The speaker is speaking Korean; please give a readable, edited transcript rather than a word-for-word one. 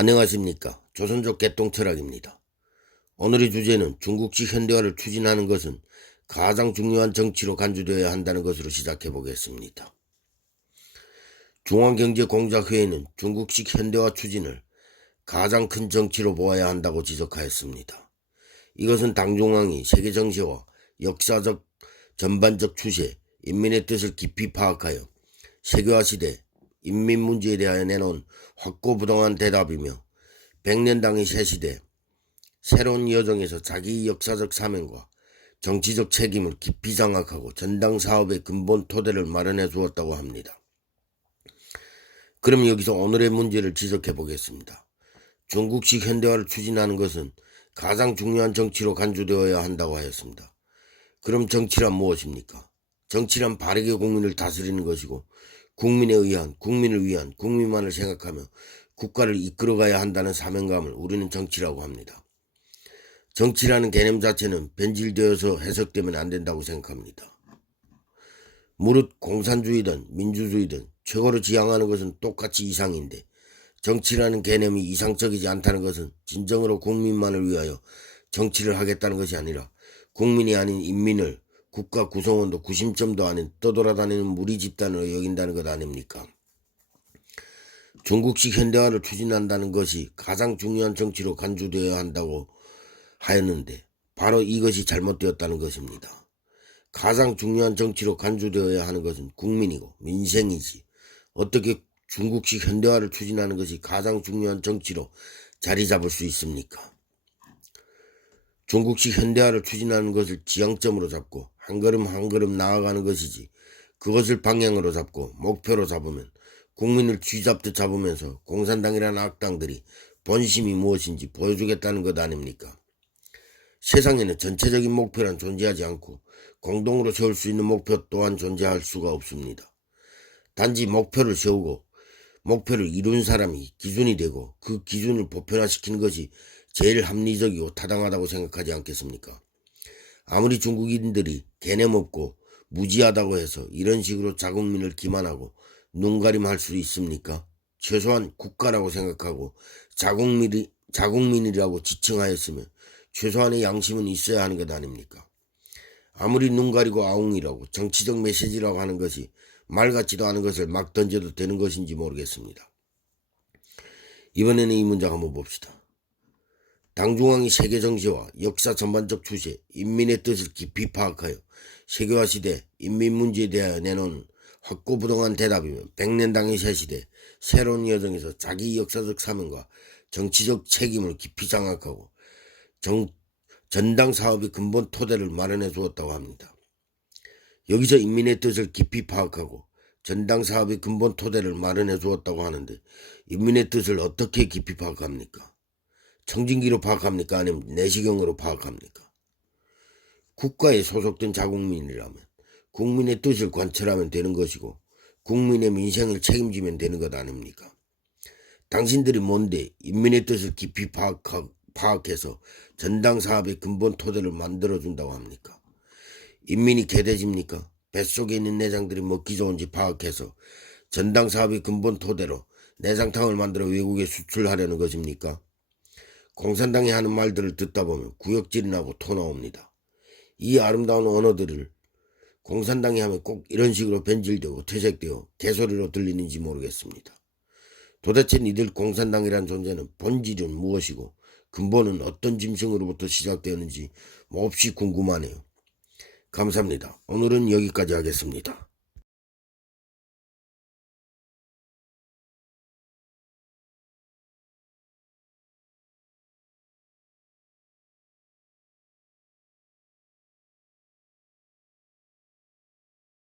안녕하십니까. 조선족 개똥철학입니다. 오늘의 주제는 중국식 현대화를 추진하는 것은 가장 중요한 정치로 간주되어야 한다는 것으로 시작해 보겠습니다. 중앙경제공작회의는 중국식 현대화 추진을 가장 큰 정치로 보아야 한다고 지적하였습니다. 이것은 당중앙이 세계 정세와 역사적 전반적 추세, 인민의 뜻을 깊이 파악하여 세계화 시대 인민 문제에 대하여 내놓은 확고부동한 대답이며 백년당의 새 시대 새로운 여정에서 자기 역사적 사명과 정치적 책임을 깊이 장악하고 전당 사업의 근본 토대를 마련해 주었다고 합니다. 그럼 여기서 오늘의 문제를 지적해 보겠습니다. 중국식 현대화를 추진하는 것은 가장 중요한 정치로 간주되어야 한다고 하였습니다. 그럼 정치란 무엇입니까? 정치란 바르게 국민을 다스리는 것이고 국민에 의한, 국민을 위한, 국민만을 생각하며 국가를 이끌어가야 한다는 사명감을 우리는 정치라고 합니다. 정치라는 개념 자체는 변질되어서 해석되면 안 된다고 생각합니다. 무릇 공산주의든 민주주의든 최고로 지향하는 것은 똑같이 이상인데 정치라는 개념이 이상적이지 않다는 것은 진정으로 국민만을 위하여 정치를 하겠다는 것이 아니라 국민이 아닌 인민을 국가 구성원도 구심점도 아닌 떠돌아다니는 무리 집단으로 여긴다는 것 아닙니까? 중국식 현대화를 추진한다는 것이 가장 중요한 정치로 간주되어야 한다고 하였는데 바로 이것이 잘못되었다는 것입니다. 가장 중요한 정치로 간주되어야 하는 것은 국민이고 민생이지 어떻게 중국식 현대화를 추진하는 것이 가장 중요한 정치로 자리 잡을 수 있습니까? 중국식 현대화를 추진하는 것을 지향점으로 잡고 한 걸음 한 걸음 나아가는 것이지 그것을 방향으로 잡고 목표로 잡으면 국민을 쥐잡듯 잡으면서 공산당이라는 악당들이 본심이 무엇인지 보여주겠다는 것 아닙니까? 세상에는 전체적인 목표란 존재하지 않고 공동으로 세울 수 있는 목표 또한 존재할 수가 없습니다. 단지 목표를 세우고 목표를 이룬 사람이 기준이 되고 그 기준을 보편화시키는 것이 제일 합리적이고 타당하다고 생각하지 않겠습니까? 아무리 중국인들이 개념 없고 무지하다고 해서 이런 식으로 자국민을 기만하고 눈가림할 수 있습니까? 최소한 국가라고 생각하고 자국민이라고 지칭하였으면 최소한의 양심은 있어야 하는 것 아닙니까? 아무리 눈가리고 아웅이라고 정치적 메시지라고 하는 것이 말 같지도 않은 것을 막 던져도 되는 것인지 모르겠습니다. 이번에는 이 문장 한번 봅시다. 당중앙이 세계 정세와 역사 전반적 추세, 인민의 뜻을 깊이 파악하여 세계화 시대 인민 문제에 대하여 내놓은 확고부동한 대답이며 백년당의 새 시대 새로운 여정에서 자기 역사적 사명과 정치적 책임을 깊이 장악하고 전당 사업의 근본 토대를 마련해 주었다고 합니다. 여기서 인민의 뜻을 깊이 파악하고 전당 사업의 근본 토대를 마련해 주었다고 하는데 인민의 뜻을 어떻게 깊이 파악합니까? 청진기로 파악합니까? 아니면 내시경으로 파악합니까? 국가에 소속된 자국민이라면 국민의 뜻을 관철하면 되는 것이고 국민의 민생을 책임지면 되는 것 아닙니까? 당신들이 뭔데 인민의 뜻을 깊이 파악해서 전당 사업의 근본 토대를 만들어준다고 합니까? 인민이 개돼집니까? 뱃속에 있는 내장들이 먹기 좋은지 파악해서 전당 사업의 근본 토대로 내장탕을 만들어 외국에 수출하려는 것입니까? 공산당이 하는 말들을 듣다 보면 구역질이 나고 토 나옵니다. 이 아름다운 언어들을 공산당이 하면 꼭 이런 식으로 변질되고 퇴색되어 개소리로 들리는지 모르겠습니다. 도대체 니들 공산당이란 존재는 본질은 무엇이고 근본은 어떤 짐승으로부터 시작되었는지 몹시 궁금하네요. 감사합니다. 오늘은 여기까지 하겠습니다.